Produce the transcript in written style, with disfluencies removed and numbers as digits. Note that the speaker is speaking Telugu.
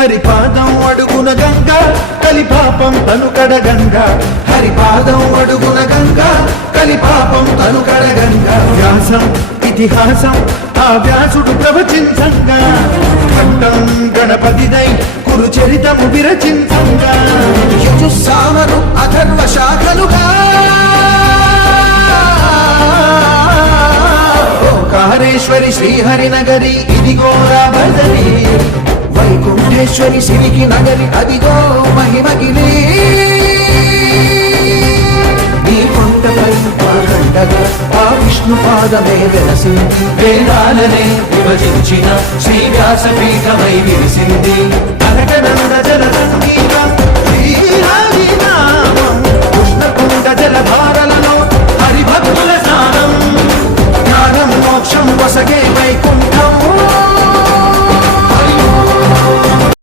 హరిపాదం అడుగున గంగా కలిపాపం తను కడగంగా హరిపాదం అడుగున గంగా కలిపాపం తను కడగంగా వ్యాసం ఇతిహాసం ఆ వ్యాసుడు ప్రవచించంగా ఖండం గణపతిదై కురు చరితము విరచించంగా యజుస్సామను అథర్వ శాఖలుగా ఓంకారేశ్వరి శ్రీహరినగరి ఇదిగోరా భజని వైకుంఠేశ్వరి శివికి నగరి అదిగో మహిమగిరి నీ కొండపై పాదండగా ఆ విష్ణు పాదమే వెలసింది వేదాలనే విభజించిన శ్రీ వ్యాసపీఠమై విరిసింది